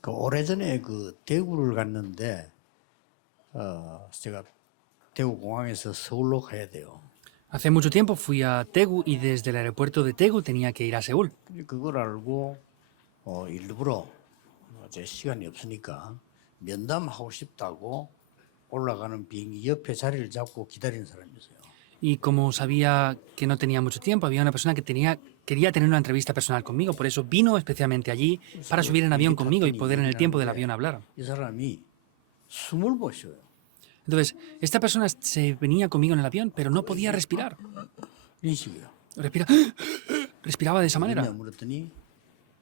그 오래전에 그 대구를 갔는데 제가 대구 공항에서 서울로 가야 돼요. Hace mucho tiempo fui a Daegu y desde el aeropuerto de Daegu tenía que ir a Seúl. 그걸 알고 일부러 제 시간이 없으니까 면담하고 싶다고 올라가는 비행기 옆에 자리를 잡고 기다리는 사람이었어요. Y como sabía que no tenía mucho tiempo, había una persona que quería tener una entrevista personal conmigo, por eso vino especialmente allí para subir en avión conmigo y poder en el tiempo del avión hablar. 이 사람이 숨을 못 쉬어요. Entonces, esta persona se venía conmigo en el avión, pero no podía respirar. 이런 식이에요. Respiraba de esa manera. 물었더니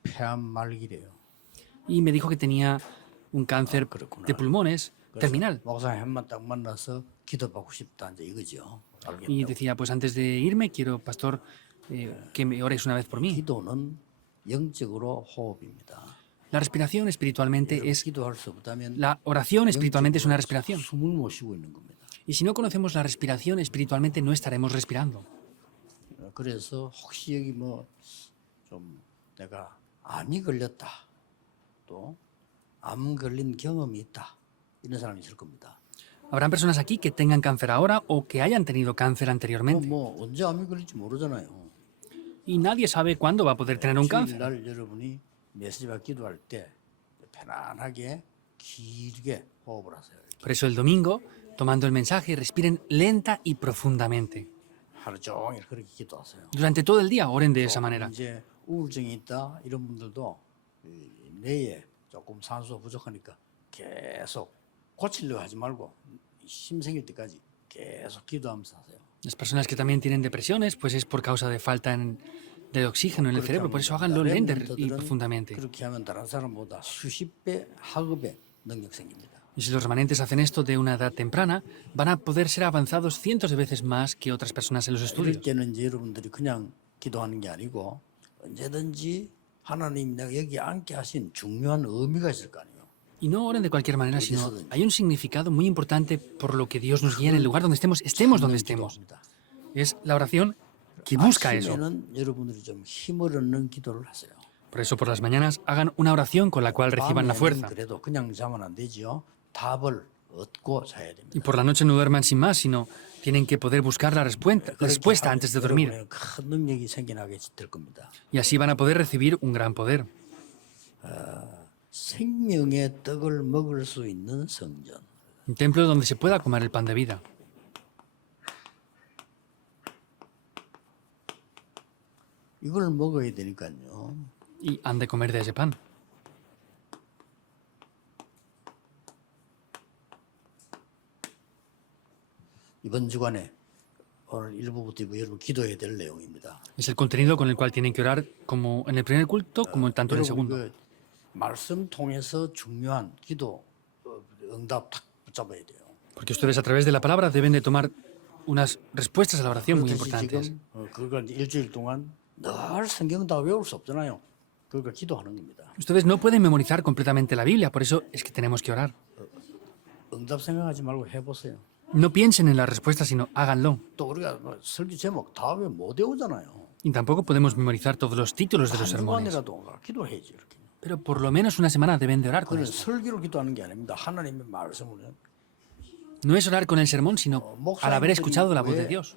폐암 말기래요. Y me dijo que tenía un cáncer de pulmones terminal. 목사님 한번 딱 만나서 기도받고 싶다 이제 이거죠. Y decía, pues antes de irme, quiero, pastor, que me ores una vez por mí. 기도는 영적으로 호흡입니다. La respiración espiritualmente es... 기도할 수 없다면 La oración espiritualmente es una respiración. 숨을 못 쉬고 있는 겁니다. Y si no conocemos la respiración espiritualmente, no estaremos respirando. 그래서 혹시 여기 뭐 좀 내가 암이 걸렸다, 또 암 걸린 경험이 있다 이런 사람이 있을 겁니다. Habrán personas aquí que tengan cáncer ahora o que hayan tenido cáncer anteriormente. 뭐 언제 암이 걸릴지 모르잖아요. Y nadie sabe cuándo va a poder tener un cáncer. 주일날 여러분이 메시지와 기도할 때 편안하게 길게 호흡을 하세요. Por eso el domingo, tomando el mensaje, respiren lenta y profundamente. 하루 종일 그렇게 기도하세요. Durante todo el día oren de esa manera. 이제 우울증이 있다 이런 분들도 뇌에 조금 산소 부족하니까 계속 고치려고 하지 말고 힘 생길 때까지 계속 기도하면서 하세요. Las personas que también tienen depresiones, pues es por causa de falta de oxígeno en el cerebro. Por eso háganlo lenta y profundamente. 그렇게 하면 다른 사람보다 수십 배, 하급의 능력 생깁니다. Y si los remanentes hacen esto de una edad temprana, van a poder ser avanzados cientos de veces más que otras personas en los 이럴 estudios. 때는 이제 여러분들이 그냥 기도하는 게 아니고 언제든지 하나님 내가 여기 앉게 하신 중요한 의미가 있을 거 아니에요. Y no oren de cualquier manera, sino hay un significado muy importante por lo que Dios nos guía en el lugar donde estemos donde estemos. Es la oración que busca eso. 아침에는 여러분들이 좀 힘을 얻는 기도를 하세요. Por eso por las mañanas hagan una oración con la cual reciban la fuerza. 그래도 그냥 자면 안 되지요. 답을 얻고 자야 됩니다. Y por la noche no duerman sin más, sino tienen que poder buscar la respuesta antes de dormir. 여러분에게 큰 능력이 생겨나게 될 겁니다. Y así van a poder recibir un gran poder. 생명의 떡을 먹을 수 있는 성전. Un templo donde se pueda comer el pan de vida. 이걸 먹어야 되니까요. Y han de comer de ese pan. 이번 주간에 오늘 1부부터 여러분 기도해야 될 내용입니다. Es el contenido con el cual tienen que orar como en el primer culto, como tanto en el 여러분 segundo. 그 말씀 통해서 중요한 기도 응답 탁 붙잡아야 돼요. Porque ustedes a través de la palabra deben de tomar unas respuestas a la oración muy 그렇듯이 importantes. 지금 그걸 이제 일주일 동안 늘 성경 다 외울 수 없잖아요. 그러니까 기도하는 겁니다. Ustedes no pueden memorizar completamente la Biblia, por eso es que tenemos que orar. 응답 생각하지 말고 해보세요. No piensen en la respuesta, sino háganlo. 또 우리가 뭐 설교 제목 다 외 못 외우잖아요. Y tampoco podemos memorizar todos los títulos de los 한 sermones. 주간이라도 기도해야지 이렇게. Pero por lo menos una semana deben de orar con 그는 eso. 설교로 기도하는 게 아닙니다. 하나님의 말씀을 No es orar con el sermón, sino al haber escuchado la voz de Dios.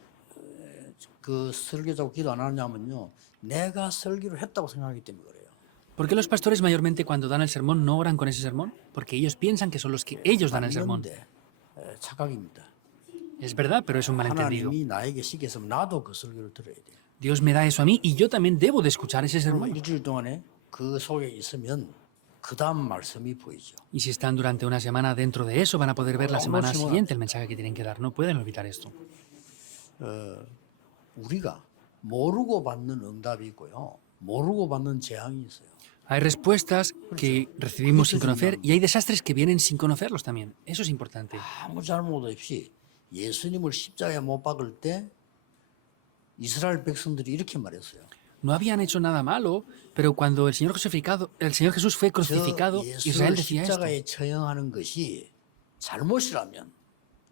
그 설교자고 기도 안 하냐면요. 내가 설교를 했다고 생각하기 때문에 그래요. ¿Por qué los pastores mayormente cuando dan el sermón no oran con ese sermón? Porque ellos piensan que son los que ellos dan el sermón. 맞는데 착각입니다. Es verdad, pero es un malentendido. 하나님이 나에게 시켰으면 나도 그 설교를 들어야 돼요. Dios me da eso a mí y yo también debo de escuchar ese 그러면 sermón. 일주일 동안에 그 속에 있으면 그 다음 말씀이 보이죠. Y si están durante una semana dentro de eso, van a poder ver la semana siguiente el mensaje que tienen que dar. No pueden olvidar esto. 우리가 모르고 받는 응답이 있고요. 모르고 받는 재앙이 있어요. Hay respuestas que recibimos sin conocer y hay desastres que vienen sin conocerlos también. Eso es importante. 아무 잘못 없이 예수님을 십자가에 못 박을 때 이스라엘 백성들이 이렇게 말했어요. No habían hecho nada malo, pero cuando el Señor Jesús fue crucificado, Israel 예수를 decía esto. 십자가에 처형하는 것이 잘못이라면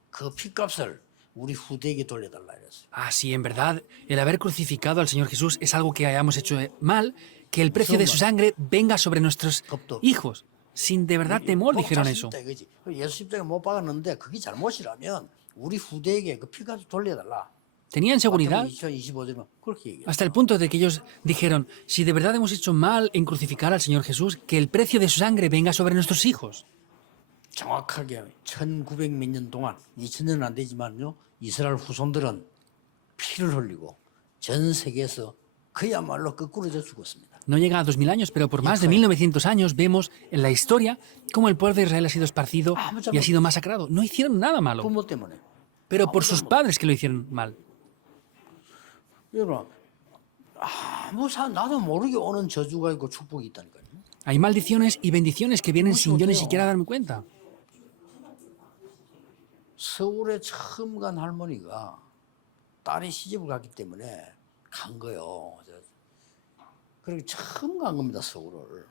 그 핏값을 우리 후대에게 돌려달라 이랬어요. Ah, sí, en verdad, el haber crucificado al Señor Jesús es algo que hayamos hecho mal, que el precio de su sangre venga sobre nuestros 겁도 없이. hijos. Sin de verdad temor dijeron eso. 자신있다 이거지. 예수 십자가에 못 박았는데 그게 잘못이라면 우리 후대에게 그 피까지 돌려달라. Tenían seguridad 2025년이면 그렇게 얘기해요. hasta el punto de que ellos dijeron, si de verdad hemos hecho mal en crucificar al Señor Jesús, que el precio de su sangre venga sobre nuestros hijos. 정확하게 1900 몇 년 동안 2000년은 안 되지만요. 이스라엘 후손들은 피를 흘리고 전 세계에서 그야말로 거꾸로져 죽었습니다. No llega a 2000 años, pero por más de 1900 años vemos en la historia cómo el pueblo de Israel ha sido esparcido y ha sido masacrado. No hicieron nada malo, 부모 때문에. pero por sus padres que lo hicieron mal. 여러분 나도 모르게 오는 저주가 있고 축복이 있다니까요. Hay maldiciones y bendiciones que vienen sin yo ni siquiera darme cuenta. 서울에 처음 간 할머니가 딸이 시집을 갔기 때문에 간 거요. 그리고 처음 간 겁니다, 서울을.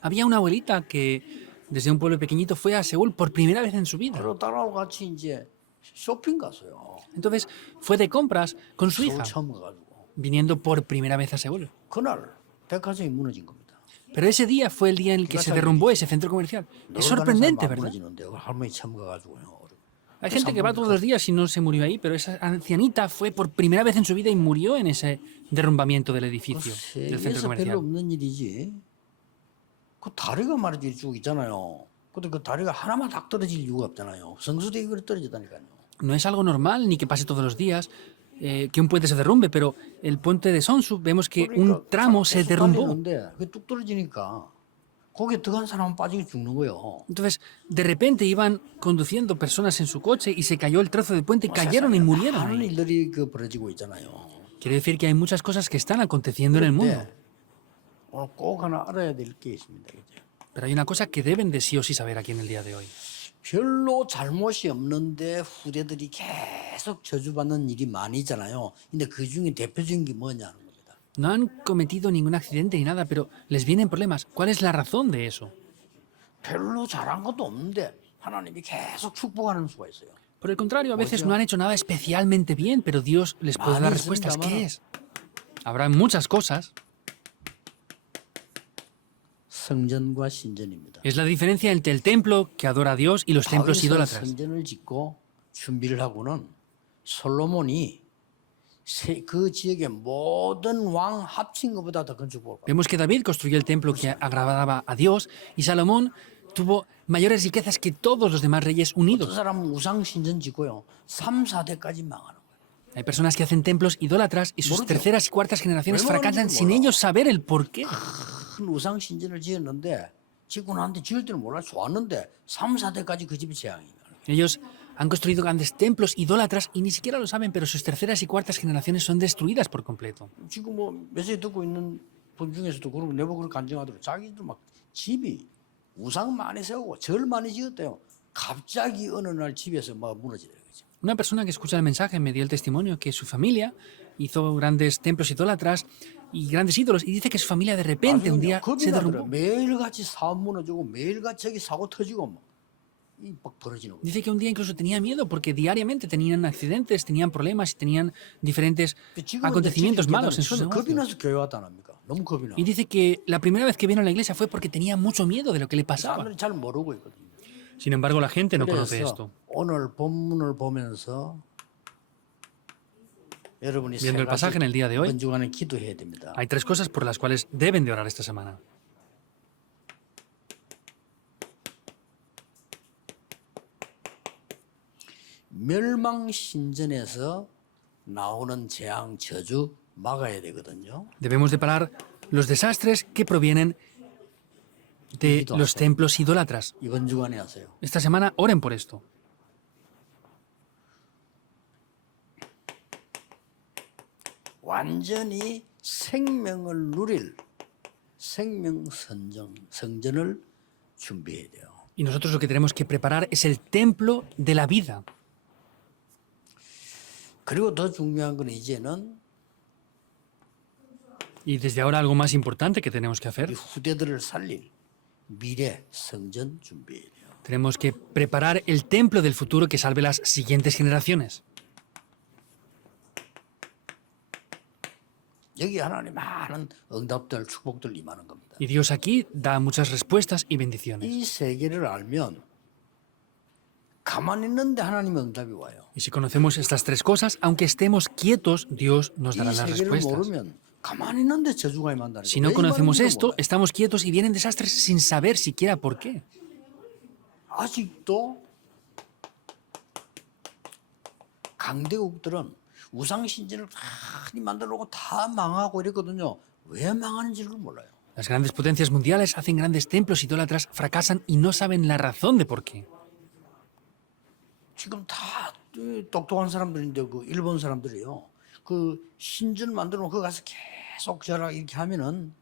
Había una abuelita que desde un pueblo pequeñito fue a Seúl por primera vez en su vida. 그리고 딸하고 같이 이제 쇼핑 갔어요. Entonces fue de compras con su 서울 hija, 처음 가가지고. viniendo por primera vez a Seúl. 그날 백화점이 무너진 겁니다. Pero ese día fue el día en el que se derrumbó ese centro comercial. Es sorprendente, ¿verdad? 무너지는데 할머니 처음 가가지고요. Hay gente que va todos los días y no se murió ahí, pero esa ancianita fue por primera vez en su vida y murió en ese derrumbamiento del edificio, del centro 세계에서 별로 comercial. 없는 일이지. 그 다리가 말이지 쭉 있잖아요. 근데 그 다리가 하나만 딱 떨어질 이유가 없잖아요. 성수대교 그래 떨어졌다니까요. No es algo normal ni que pase todos los días que un puente se derrumbe, pero el puente de Sonsu vemos que un tramo se derrumbó. 그게 뚝 떨어지니까 거기에 들어간 사람은 빠지게 죽는 거예요. Entonces, de repente iban conduciendo personas en su coche y se cayó el trozo de puente y cayeron y murieron 많은 ahí. 일들이 그 벌어지고 있잖아요. Quiere decir que hay muchas cosas que están aconteciendo en el mundo. 근데 오늘 꼭 하나 알아야 될 게 있습니다. 그죠? Pero hay una cosa que deben de sí o sí saber aquí en el día de hoy. 별로 잘못이 없는데 후대들이 계속 저주받는 일이 많이 있잖아요. 근데 그 중에 대표적인 게 뭐냐는 겁니다. No han cometido ningún accidente ni nada, pero les vienen problemas. ¿Cuál es la razón de eso? 별로 잘한 것도 없는데 하나님이 계속 축복하는 수가 있어요. Por el contrario, a veces no han hecho nada especialmente bien, pero Dios les puede dar respuestas. ¿Qué es? Habrá muchas cosas. 성전과 신전입니다. Es la diferencia entre el templo que adora a Dios y los templos 다윗은 idólatras. 성전을 짓고 준비를 하고는 솔로몬이 그 지역의 모든 왕 합친 것보다 더 건축을 받았어요. Vemos que David construyó el templo que agradaba a Dios y Salomón tuvo mayores riquezas que todos los demás reyes 어떤 unidos. 사람은 우상 신전 짓고요. 3, 4대까지 망하는 거예요. Hay personas que hacen templos idólatras y sus Moru죠. terceras y cuartas generaciones 왜 fracasan 모르는지 sin 몰라. ellos saber el por qué. 큰 우상 신전을 지었는데 짓고 나한테 지을 때는 몰라 좋았는데 3, 4대까지 그 집이 재앙이에요. Ellos han construido grandes templos idólatras y ni siquiera lo saben, pero sus terceras y cuartas generaciones son destruidas por completo. 지금 뭐 메시지 듣고 있는 분 중에서도 그러고 내보고 그렇게 간증하더라고요. 자기도 막 집이 우상 많이 세우고 절 많이 지었대요. 갑자기 어느 날 집에서 막 무너지더라고요. Una persona que escucha el mensaje me dio el testimonio que su familia hizo grandes templos idólatras y grandes ídolos y dice que su familia de repente un día 겁이 se 나더라고요. derrumbó. 매일같이 사업 무너지고 매일같이 여기 사고 터지고 막 벌어지는 거예요. Dice que un día incluso tenía miedo porque diariamente tenían accidentes, tenían problemas y tenían diferentes acontecimientos malos en sus 겁이 negocios. 나서 교회 왔다 납니까? 너무 겁이 나. Y dice que la primera vez que vino a la iglesia fue porque tenía mucho miedo de lo que le pasaba. 사람들이 잘 모르고 있거든요. Sin embargo, la gente no conoce 그래서 esto. 오늘 본문을 보면서 여러분이 세 Viendo el 가지 pasaje en el día de hoy, 이번 주간에 기도해야 됩니다. hay tres cosas por las cuales deben de orar esta semana. 멸망신전에서 나오는 재앙 저주 막아야 되거든요. Debemos de parar los desastres que provienen de los templos idólatras. 이번 주간에 하세요. Esta semana oren por esto. 완전히 생명을 누릴 성전을 준비해야 돼요. Y nosotros lo que tenemos que preparar es el templo de la vida. 그리고 더 중요한 건 이제는 Y desde ahora algo más importante que tenemos que 이 hacer, 후대들을 살릴 미래 성전 준비해야 돼요. tenemos que preparar el templo del futuro que salve las siguientes generaciones. 여기 하나님 많은 응답들, 축복들 임하는 겁니다. Y Dios aquí da muchas respuestas y bendiciones. 이 세계를 알면 가만히 있는데 하나님의 응답이 와요. Y si conocemos estas tres cosas, aunque estemos quietos, Dios nos 이 dará las 세계를 respuestas. 모르면 가만히 있는데 저주가 임한다는 Si 거예요. no 왜 conocemos 임하는지도 esto, 몰라요. estamos quietos y vienen desastres sin saber siquiera por qué. 아직도 강대국들은 우상신전을 많이 만들어 놓고 다 망하고 이랬거든요. 왜 망하는지를 몰라요. Las grandes potencias mundiales hacen grandes templos idólatras, fracasan y no saben la razón de por qué. 지금 다 똑똑한 사람들인데 그 일본 사람들이요. 그 신전 만들어 놓고 가서 계속 저라 이렇게 하면은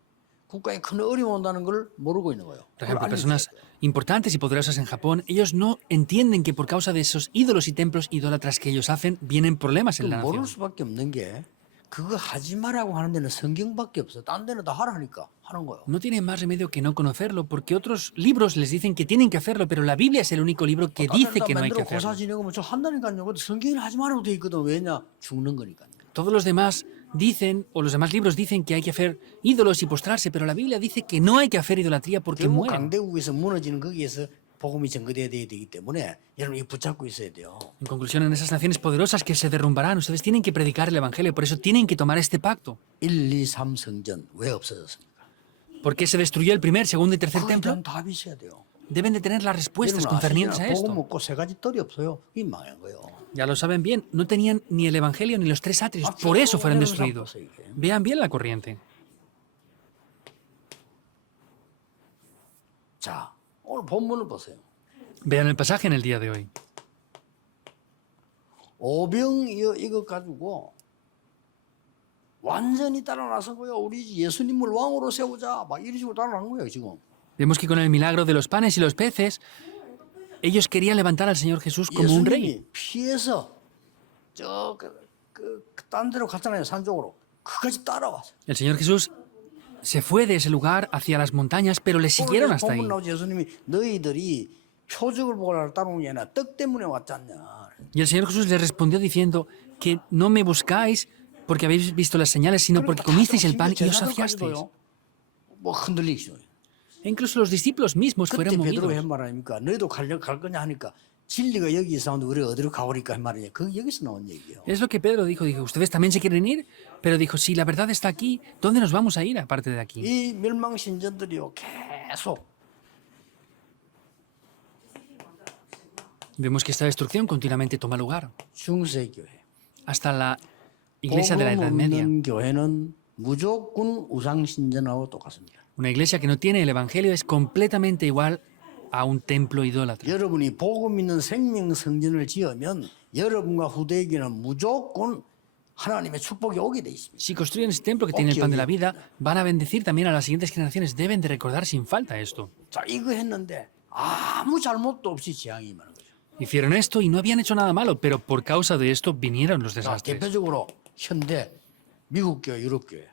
국가에 큰 어려움 온다는 걸 모르고 있는 거예요. Por 그걸 ejemplo, 알려줘야 personas 돼요. importantes y poderosas en Japón, ellos no entienden que por causa de esos ídolos y templos idólatras que ellos hacen, vienen problemas en la 모를 nación. 수밖에 없는 게 그거 하지 말라고 하는 데는 성경밖에 없어. 딴 데는 다 하라 하니까 하는 거예요. No tienen más remedio que no conocerlo, porque otros libros les dicen que tienen que hacerlo, pero la Biblia es el único libro que 딴 dice 데는 다 que no hay que 만들어 고사 hacerlo. 지내고 뭐저 한다니까요. 근데 성경에 하지 말라고 돼 있거든. 왜냐? 죽는 거니까요. Todos los demás dicen, o los demás libros dicen que hay que hacer ídolos y postrarse, pero la Biblia dice que no hay que hacer idolatría porque 결국 mueren. 강대국에서 무너지는 거기에서 복음이 전거돼야 되기 때문에 여러분 이 붙잡고 있어야 돼요. En conclusión, en esas naciones poderosas que se derrumbarán, ustedes tienen que predicar el Evangelio, por eso tienen que tomar este pacto. 1, 2, 3 성전 왜 없어졌습니까? ¿Por qué se destruyó el primer, segundo y tercer 거기에 templo? 대한 답이 있어야 돼요. Deben de tener las respuestas 여러분 concernientes a 아시잖아요. 복음 esto. 먹고 세 가지 뜰이 없어요. 이 망한 거예요. Ya lo saben bien, no tenían ni el Evangelio ni los tres atrios, por eso fueron destruidos. Vean bien la corriente. 자, 오늘 본문을 보세요. Vean el pasaje en el día de hoy. 오병 이것 가지고 완전히 따라 나서고요. 우리 예수님을 왕으로 세우자. 막 이런 식으로 따라 나간 거예요, 지금. Vemos que con el milagro de los panes y los peces, ellos querían levantar al Señor Jesús como un rey. 예수님이 피해서 딴 데로 갔잖아요, 산 쪽으로. 그까지 따라왔어요. El Señor Jesús se fue de ese lugar hacia las montañas, pero le siguieron hasta ahí. 본문 나오지 예수님이 너희들이 표적을 보고 따라온 게 아니라 떡 때문에 왔지 않냐. Y el Señor Jesús les respondió diciendo que no me buscáis porque habéis visto las señales, sino porque comisteis el pan y os saciasteis. 뭐 흔들리기 시작해요. E incluso los discípulos mismos 그때 fueron 베드로가 movidos. 한 말 아닙니까? 너희도 갈 거냐 하니까 진리가 여기 있었는데 우리가 어디로 가버릴까 한 말이에요. 그 여기서 나온 얘기예요. Es lo que Pedro dijo, ustedes también se quieren ir, pero dijo, si la verdad está aquí, ¿dónde nos vamos a ir aparte de aquí? 이 멸망신전들이요 계속 Vemos que esta destrucción continuamente toma lugar, 중세교회 hasta la iglesia de la 복음 Edad Media. 없는 교회는 무조건 우상신전하고 똑같습니다. Una iglesia que no tiene el Evangelio es completamente igual a un templo idólatra. 여러분이 복음 있는 생명성전을 지으면 여러분과 후대에게는 무조건 하나님의 축복이 오게 돼 있습니다. Si construyen ese templo que tiene el pan de la vida, van a bendecir también a las siguientes generaciones. Deben de recordar sin falta esto. 자, 이거 했는데 아무 잘못도 없이 재앙이 임하는 거죠. Hicieron esto y no habían hecho nada malo, pero por causa de esto vinieron los 자, desastres. 대표적으로 현대 미국 교회, 유럽 교회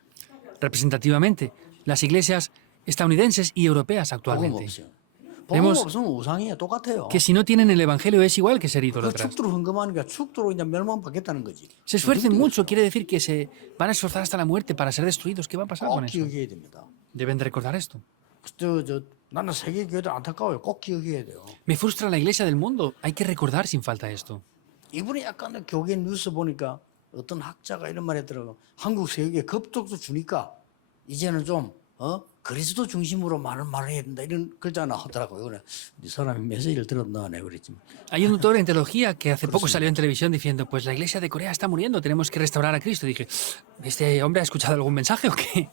Representativamente, las iglesias estadounidenses y europeas 복음 actualmente. 없어요. 복음 Vemos 없으면 우상이에요. 똑같아요. que si no tienen el Evangelio es igual que ser 그 idólatras. 축도로 헌금하니까 축도로 그냥 멸망받겠다는 거지. Se esfuercen mucho, quiere decir que se van a esforzar hasta la muerte para ser destruidos. ¿Qué va a pasar con 꼭 eso? 기억해야 됩니다. Deben de recordar esto. 나는 세계 교회들 안타까워요. 꼭 기억해야 돼요. Me frustra la iglesia del mundo. Hay que recordar sin falta esto. 이분이 약간 교계 뉴스 보니까 어떤 학자가 이런 말 했더라고. 한국 세계에 급속도 주니까 이제는 좀 그리스도 중심으로 말을 해야 된다 이런 글자나 하더라고요. 그래 이 사람이 메시지를 들었나 네 그랬지만. Hay un autor en teología que hace poco salió en televisión diciendo, pues la iglesia de Corea está muriendo, tenemos que restaurar a Cristo. Y dije, ¿este hombre ha escuchado algún mensaje o qué?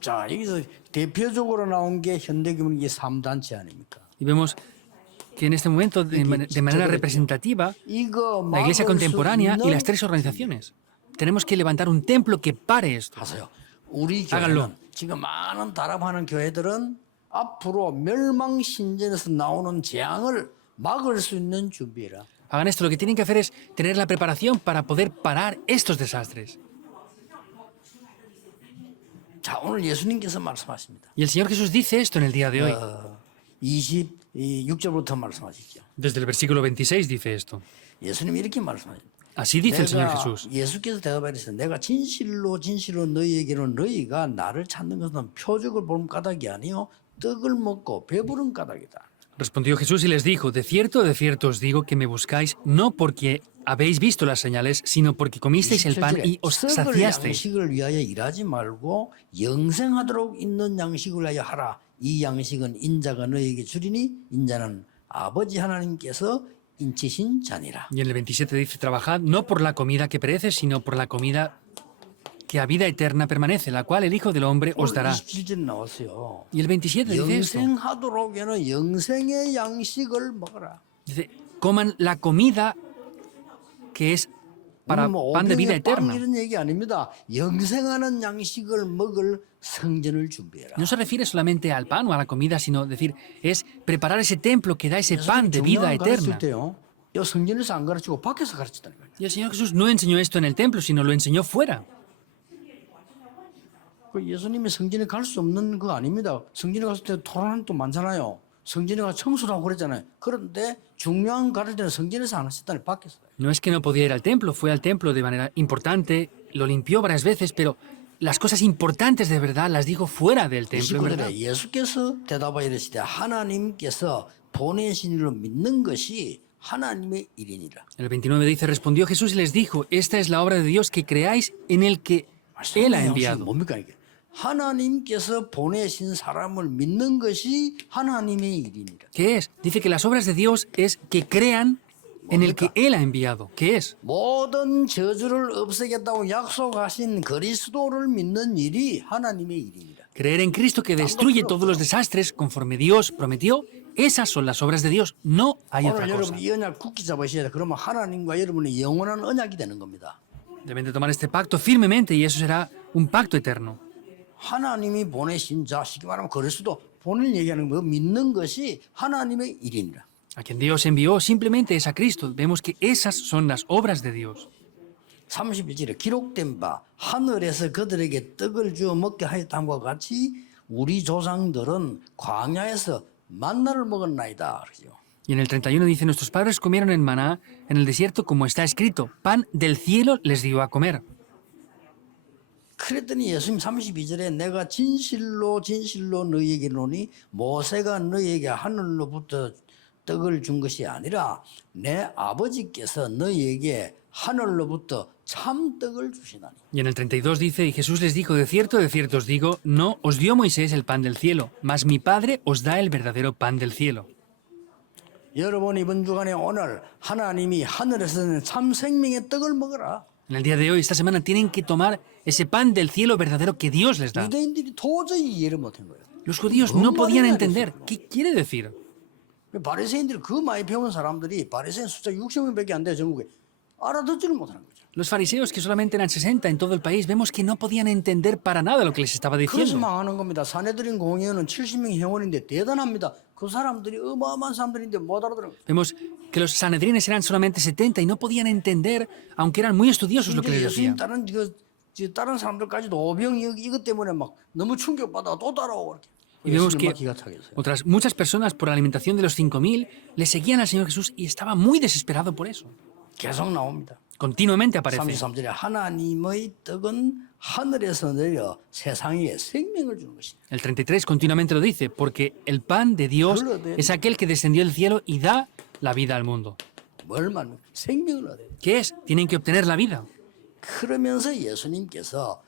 자 여기서 대표적으로 나온 게 현대교문계 3단체 아닙니까? Y vemos que en este momento, de manera representativa, 이거 la iglesia 막을 수 contemporánea y 있는 las tres organizaciones. Tenemos que levantar un templo que pare esto. 하세요. 우리 háganlo. 교회는 지금 많은 타락하는 교회들은 앞으로 멸망신전에서 나오는 재앙을 막을 수 있는 준비라. Hagan esto, lo que tienen que hacer es tener la preparación para poder parar estos desastres. 자 오늘 예수님께서 말씀하십니다. Y el Señor Jesús dice esto en el día de hoy. 26절부터 말씀하시죠. Desde el versículo 26 dice esto. 예수님이 이렇게 말씀하십니다. Así dice el Señor Jesús. 예수께서 대답하셨어요. 내가 진실로 진실로 너희에게는 너희가 나를 찾는 것은 표적을 본 까닭이 아니요 떡을 먹고 배부른 까닭이다. Respondió Jesús y les dijo, de cierto os digo que me buscáis no porque habéis visto las señales, sino porque comisteis el pan y os 썩을 saciasteis. 양식을 위하여 일하지 말고 영생하도록 있는 양식을 위하여 하라. 이 양식은 인자가 너희에게 주리니 인자는 아버지 하나님께서 인치신 자니라. Y en el 27 dice, trabajad no por la comida que perece, sino por la comida que a vida eterna permanece, la cual el Hijo del Hombre os dará. 27절에 나왔어요. Y el 27 dice esto. 영생하도록 하는 영생의 양식을 먹어라. Dice, coman la comida que es para pan de vida 오병이어 빵 eterna. 이런 얘기 아닙니다. 영생하는 양식을 먹을 성전을 준비해라. No se refiere solamente al pan o a la comida, sino decir, es preparar ese templo que da ese pan de vida 중요한 가르칠 eterna. 때요. 이 성전에서 안 가르치고 밖에서 가르쳤다는 거예요. Y el Señor Jesús no enseñó esto en el templo, sino lo enseñó fuera. 그 예수님이 성전에 갈 수 없는 거 아닙니다. 성전에 갔을 때 토론하는 또 많잖아요. 성전에 가서 청소를 하고 그랬잖아요. 그런데 중요한 가르칠 때는 성전에서 안 하셨다니 밖에서. No es que no podía ir al templo, fue al templo de manera importante, lo limpió varias veces, pero las cosas importantes de verdad las dijo fuera del templo, en verdad. 29절에 예수께서 대답하여 이르시되 하나님께서 보내신 일로 믿는 것이 하나님의 일이니라. El 29 dice, respondió Jesús y les dijo, esta es la obra de Dios, que creáis en el que Él ha enviado. 뭡니까 이게? 하나님께서 보내신 사람을 믿는 것이 하나님의 일이니라. ¿Qué es? Dice que las obras de Dios es que crean en el que Él ha enviado. ¿Qué es? 모든 저주를 없애겠다고 약속하신 그리스도를 믿는 일이 하나님의 일이니라. Creer en Cristo que destruye todos los desastres conforme Dios prometió, esas son las obras de Dios, no hay otra 오늘 cosa. 여러분 이 언약 굳게 잡으셔야 돼. 그러면 하나님과 여러분의 영원한 언약이 되는 겁니다. Deben de tomar este pacto firmemente y eso será un pacto eterno. 하나님이 보내신 자, 쉽게 말하면 그리스도 본인 얘기하는 거 믿는 것이 하나님의 일이니라. A quien Dios envió simplemente es a Cristo. Vemos que esas son las obras de Dios. 31절에 기록된 바 하늘에서 그들에게 떡을 주어 먹게 하였다함과 같이 우리 조상들은 광야에서 만나를 먹었나이다. 그러죠. Y en el 31 dice, nuestros padres comieron el maná en el desierto como está escrito, pan del cielo les dio a comer. 그랬더니 예수님 32절에 내가 진실로 진실로 너희에게 이르노니 모세가 너희에게 하늘로부터 떡을 준 것이 아니라 내 아버지께서 너희에게 하늘로부터 참떡을 주시나니. Y en el 32 dice, y Jesús les dijo, de cierto os digo, no os dio Moisés el pan del cielo, mas mi Padre os da el verdadero pan del cielo. 여러분 이번 주간에 오늘 하나님이 하늘에서 참 생명의 떡을 먹어라. En el día de hoy, esta semana, tienen que tomar ese pan del cielo verdadero que Dios les da. 유대인들이 도저히 이해를 못한 거예요. Los judíos no podían entender. ¿Qué quiere decir? 바리새인들이 그 많이 배운 사람들이 바리새인 숫자 60명밖에 안 돼요 전국에 알아듣지를 못하는 거죠. Los fariseos, que solamente eran 60 en todo el país, vemos que no podían entender para nada lo que les estaba 그래서 diciendo. 망하는 겁니다. 사내들인 공회는 70명 회원인데 대단합니다. 그 사람들이 어마어마한 사람들인데 못 알아들어요. Vemos que los sanedrines eran solamente 70 y no podían entender, aunque eran muy estudiosos, lo que les 예수님 decía. 다른 사람들까지도 오병 이것 때문에 막 너무 충격받아 또 따라오고 이렇게. Y vemos 예수님 que 막 기가 차게 했어요. otras muchas personas, por la alimentación de los 5.000, le seguían al Señor Jesús y estaba muy desesperado por eso. 계속 나옵니다. Continuamente aparece. 33절에 하나님의 떡은 하늘에서 내려 세상에 생명을 주는 것이다. El 33 continuamente lo dice, porque el pan de Dios es aquel que descendió del cielo y da la vida al mundo. 뭘 말하는 생명을 얻어야 돼. ¿Qué es? Tienen que obtener la vida. 그러면서 예수님께서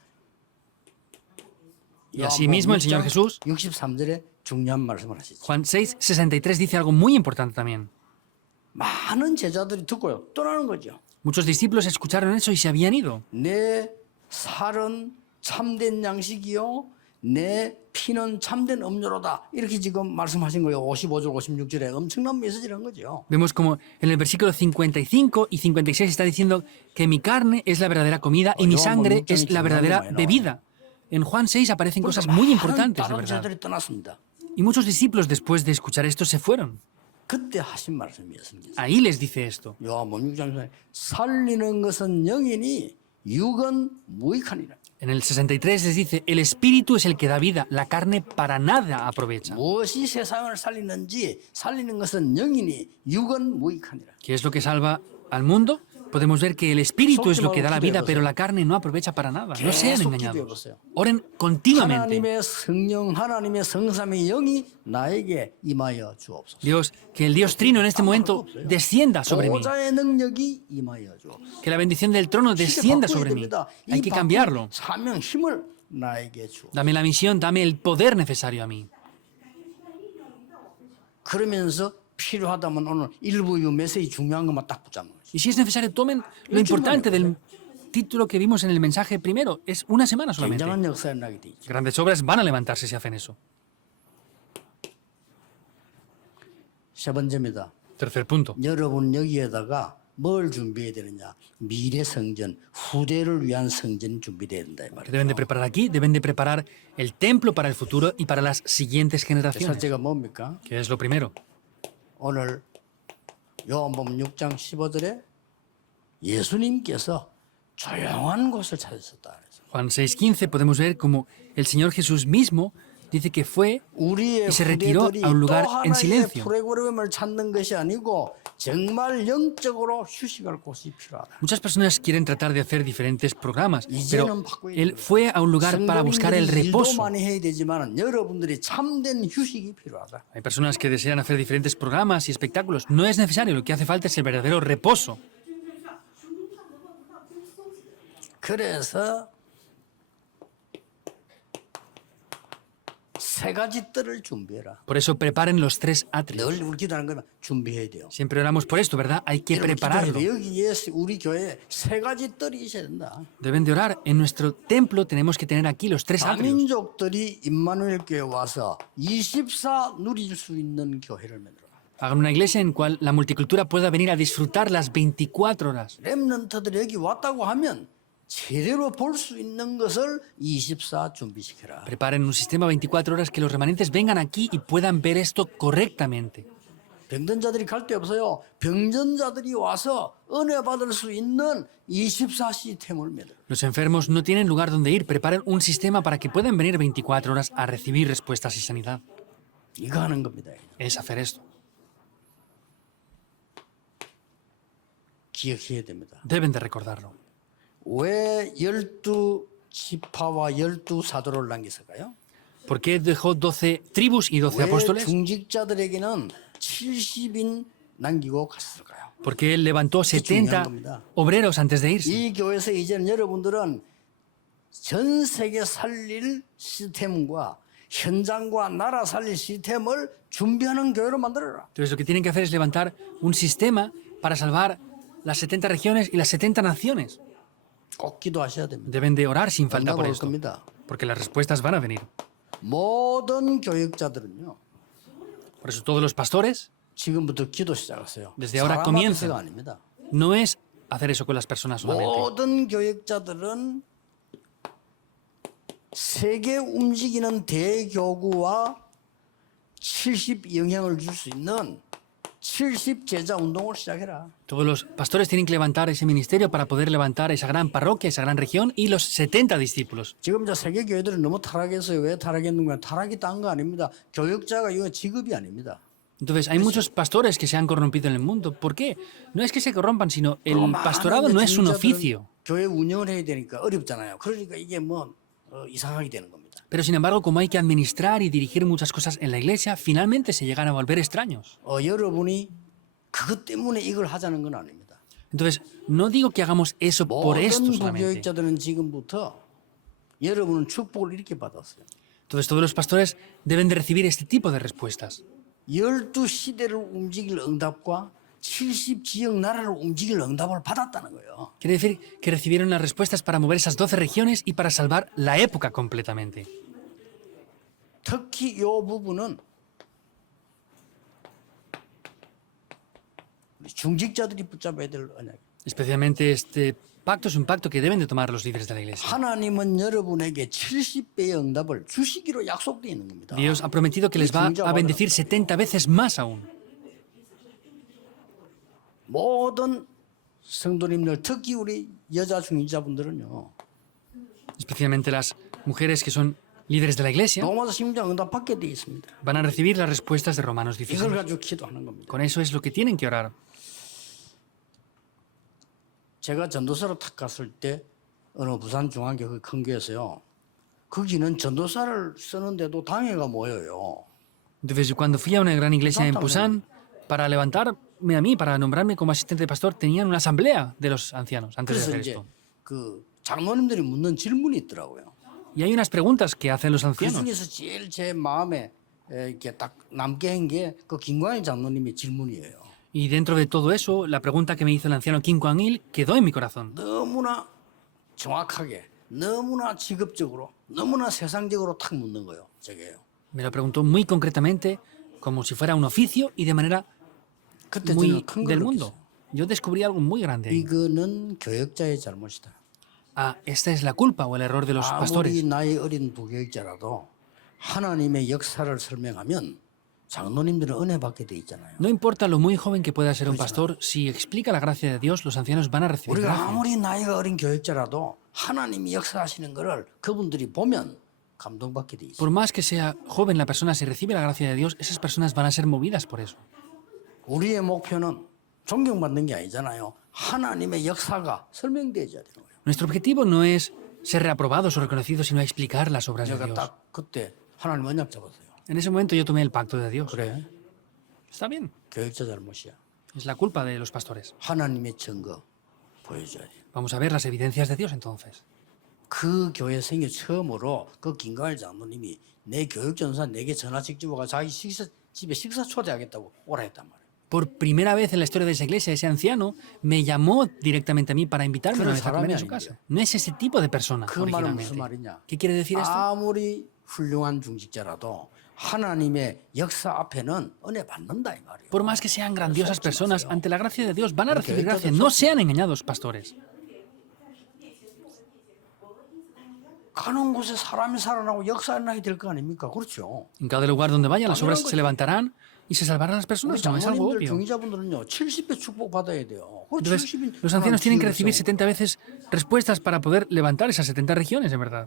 Y asimismo el Señor Jesús, 63절에 중요한 말씀을 하시죠. Juan 6, 63 dice algo muy importante también. 많은 제자들이 듣고요. 떠나는 거죠. Muchos discípulos escucharon eso y se habían ido. 내 살은 참된 양식이요. 내 피는 참된 음료로다. 이렇게 지금 말씀하신 거예요. 55절, 56절에 엄청난 메시지란 거죠. Vemos como en el versículo 55 y 56 está diciendo que mi carne es la verdadera comida y mi sangre es la verdadera bebida. En Juan 6 aparecen cosas muy importantes, de 다른 verdad. 제자들이 떠났습니다. Y muchos discípulos después de escuchar esto se fueron. 그때 하신 말씀이었습니다. Ahí les dice esto. 요한복음 6장에 살리는 것은 영이니 육은 무익하니라. En el 63 les dice, el espíritu es el que da vida, la carne para nada aprovecha. 무엇이 세상을 살리는지 살리는 것은 영이니 육은 무익하니라. ¿Qué es lo que salva al mundo? podemos ver que el espíritu es lo que da la vida, 속지 말고 pero la carne no aprovecha para nada. No sean 계속 engañados. 기도해보세요. Oren continuamente. 하나님의 성령, 하나님의 성삼의 영이 나에게 임하여 주옵소서. Dios, que el Dios Trino en este momento descienda sobre mí. 보좌의 능력이 임하여 주옵소서. Que la bendición del trono descienda sobre mí. Hay que cambiarlo. 사명 힘을 나에게 주옵소서. Dame la misión, dame el poder necesario a mí. 그러면서 필요하다면 오늘 일부 이 메시지 중요한 것만 딱 붙잡는 거죠. Y si es necesario, tomen lo importante del título que vimos en el mensaje primero. Es una semana solamente. 굉장한 역사에 나게 돼 있죠. Grandes obras van a levantarse si hacen eso. 세 번째입니다. Tercer punto. 여러분 여기에다가 뭘 준비해야 되느냐? 미래 성전, 후대를 위한 성전 준비돼야 된다 이 Que 말이에요. deben de preparar aquí, deben de preparar el templo para el futuro y para las siguientes generaciones. 첫째가 뭡니까? ¿Qué es lo primero? 오늘 요한복음 6장 15절에 예수님께서 조용한 곳을 찾으셨다 그래서 Juan 6:15 podemos ver como el Señor Jesús mismo dice que fue 우리의 y se retiró 후대들이 a un 또 lugar en 하나의 silencio. 프로그램을 찾는 것이 아니고 정말 영적으로 휴식할 곳이 필요하다. Muchas personas quieren tratar de hacer diferentes programas, pero 이제는 바꿔야 él 됩니다. fue a un lugar para buscar el 성도님들이 일도 reposo. 많이 해야 되지만 여러분들이 참된 휴식이 필요하다. Hay personas que desean hacer diferentes programas y espectáculos. No es necesario, lo que hace falta es el verdadero reposo. 그래서 세 가지 뜰을 준비해라. Por eso preparen los tres atrios. 늘 우리 기도하는 거면 준비해야 돼요. Siempre oramos por esto, ¿verdad? Hay que 여러분 prepararlo. 기도해야 돼요. 여기에 우리 교회에 세 가지 뜰이 있어야 된다. Deben de orar. En nuestro templo tenemos que tener aquí los tres atrios. 다민족들이 임마누엘 교회 와서 24 누릴 수 있는 교회를 만들어. Hagan una iglesia en cual la multicultura pueda venir a disfrutar las 24 horas. 렘넌트들이 여기 왔다고 하면 제대로 볼 수 있는 것을 24 준비시켜라. Preparen un sistema 24 horas que los remanentes vengan aquí y puedan ver esto correctamente. 병든 자들이 갈 데 없어요. 병든 자들이 와서 은혜 받을 수 있는 24 시스템을 만들어. Los enfermos no tienen lugar donde ir. Preparen un sistema para que puedan venir 24 horas a recibir respuestas y sanidad. 이거 하는 겁니다. Es hacer esto. 기억해야 됩니다. Deben de recordarlo. 왜 12지파와 12사도를 남겼을까요? ¿Por qué dejó 12 tribus y 12 왜 apóstoles? 중직자들에게는 70인 남기고 갔을까요? Porque él levantó 70 obreros antes de irse. 이 교회에서 이제는 여러분들은 전 세계 살릴 시스템과 현장과 나라 살릴 시스템을 준비하는 교회로 만들어라. Entonces lo que tienen que hacer es levantar un sistema para salvar las 70 regiones y las 70 naciones. 꼭 기도하셔야 됩니다. Deben de orar sin falta 응답 por 올 esto. 겁니다. Porque las respuestas van a venir. 모든 교육자들은요. Por eso todos los pastores, 지금부터 기도 시작하세요. Desde ahora 사람 comiencen. 앞에서가 아닙니다. no es hacer eso con las personas solamente. 모든 교육자들은 세계 움직이는 대교구와 70 영향을 줄 수 있는 70 제자 운동을 시작해라. Todos los pastores tienen que levantar ese ministerio para poder levantar esa gran parroquia, esa gran región y los 70 discípulos. 지금 이제 세계 교회들은 너무 타락했어요. 왜 타락했는가? 타락이 딴 거 아닙니다. 교육자가 이거 직업이 아닙니다. Entonces, hay muchos pastores que se han corrompido en el mundo. ¿Por qué? No es que se corrompan, sino el pastorado no es un oficio. 교회 운영을 해야 되니까 어렵잖아요. 그러니까 이게 뭐 이상하게 되는 겁니다. Pero sin embargo, como hay que administrar y dirigir muchas cosas en la iglesia, finalmente se llegan a volver extraños. 여러분이 그것 때문에 이걸 하자는 건 아닙니다. Entonces, no digo que hagamos eso por esto 모든 solamente. 부교육자들은 지금부터 여러분은 축복을 이렇게 받았어요. Entonces, todos los pastores deben de recibir este tipo de respuestas. 12시대를 움직일 응답과 70지역 나라를 움직일 응답을 받았다는 거예요. Quiere decir que recibieron las respuestas para mover esas 12 regiones y para salvar la época completamente. 특히 이 부분은 우리 중직자들이 붙잡아야 될 언약. Especialmente este pacto es un pacto que deben de tomar los líderes de la iglesia. 하나님은 여러분에게 70배의 응답을 주시기로 약속되어 있는 겁니다. Dios ha prometido que les va a bendecir 70 veces más aún. 모든 성도님들, 특히 우리 여자 중직자분들은요. Especialmente las mujeres que son líderes de la iglesia 로마서 16장 응답 받게 되어 있습니다. van a recibir las respuestas de Romanos 이걸 16. 가지고 기도하는 겁니다. Con eso es lo que tienen que orar. 제가 전도사로 탁 갔을 때 어느 부산 중앙교회 큰 교회에서요. 거기는 전도사를 쓰는데도 당회가 모여요. Entonces, cuando fui a una gran iglesia en Pusan, para levantarme a mí, para nombrarme como asistente de pastor, tenían una asamblea de los ancianos antes de 그래서 hacer 이제 esto. 그 장로님들이 묻는 질문이 있더라고요. Y hay unas preguntas que hacen los 그 ancianos. 중에서 제일 제 마음에 이렇게 딱 남게 한 게 그 김광희 장로님의 질문이에요. Y dentro de todo eso, la pregunta que me hizo el anciano Kim Kwang-il quedó en mi corazón. 너무나 정확하게, 너무나 직업적으로, 너무나 세상적으로 탁 묻는 거예요. 저게요. Me lo preguntó muy concretamente, como si fuera un oficio y de manera 그때 muy 저는 큰걸 del 느꼈어요. mundo. Yo descubrí algo muy grande ahí. 이거는 교역자의 잘못이다. Ah, esta es la culpa o el error de los 아무리 pastores. 나이 어린 부교역자라도 하나님의 역사를 설명하면 장로님들은 은혜 받게 돼 있잖아요. No importa lo muy joven que pueda ser un pastor, si explica la gracia de Dios, los ancianos van a recibir 우리가 gracia. 아무리 나이가 어린 교역자라도 하나님이 역사하시는 것을 그분들이 보면 감동받게 돼 있어요. Por más que sea joven la persona, si recibe la gracia de Dios, esas personas van a ser movidas por eso. 우리의 목표는 존경받는 게 아니잖아요. 하나님의 역사가 설명되어야 되는 거예요. Nuestro objetivo no es ser reaprobados o reconocidos, sino explicar las obras de 제가 Dios. 딱 그때 하나님 언약 잡았어요. En ese momento yo tomé el pacto de Dios. 그래, Está bien, 교역자 잘못이야. es la culpa de los pastores. 하나님의 증거 보여줘야 돼. Vamos a ver las evidencias de Dios entonces. 그 교회 생애 처음으로 그 김가을 장로님이 내 교육전사 내게 전화 직접 와가 자기 집에 식사 초대하겠다고 오라 했단 말이에요. Por primera vez en la historia de esa iglesia, ese anciano me llamó directamente a mí para invitarme una vez a comer en su casa. No es ese tipo de persona 그 말은 originalmente. 무슨 말이냐? ¿Qué quiere decir esto? 아무리 훌륭한 중직자라도 하나님의 역사 앞에는 은혜 받는다 이 말이에요. Por más que sean grandiosas personas, ante la gracia de Dios van a recibir gracia. No sean engañados, pastores. 가는 곳에 사람이 살아나고 역사 일어나게 될 거 아닙니까? 그렇죠. En cada lugar donde vayan, las obras se levantarán y se salvarán las 우리 personas. No es algo 장로님들 obvio. 중위자분들은요 70배 축복 받아야 돼요. 그 Entonces, 70인 los ancianos tienen que recibir 기회에서 70 veces respuestas para poder levantar esas 70 regiones, en verdad.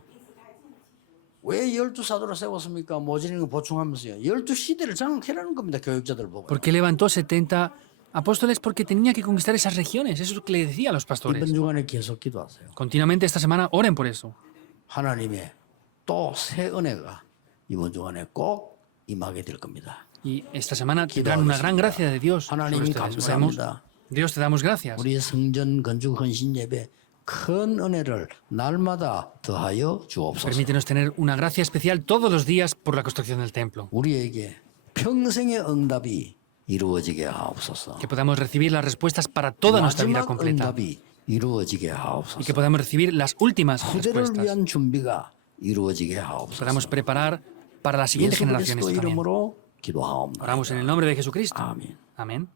왜 12사도를 세웠습니까? 모자라는 거 보충하면서요. 12시대를 장악해라는 겁니다. 교육자들 보고. ¿Por qué levantó 70 apóstoles? Porque tenía que conquistar esas regiones. Eso es lo que le decía a los pastores. 이번 주간에 계속 기도하세요. Continuamente esta semana oren por eso. 하나님의 또 새 은혜가 이번 주간에 꼭 임하게 될 겁니다. Y esta semana tendrán una gran gracia de Dios. sobre 하나님이 ustedes. 감사합니다. Dios, te damos gracias. 우리 성전 건축 헌신 예배 큰 은혜를 날마다 더하여 주옵소서. Permítenos tener una gracia especial todos los días por la construcción del templo. 우리에게 평생의 응답이 이루어지게 하옵소서. Que podamos recibir las respuestas para toda nuestra vida 마지막 completa. 응답이 이루어지게 Y 하옵소서. que podamos recibir las últimas 후대를 respuestas. 위한 준비가 이루어지게 하옵소서. Podamos preparar para las siguientes 예수 generaciones 그리스도 también. 이름으로 기도하옵나이다. Oramos en el nombre de Jesucristo. 아멘. Amén.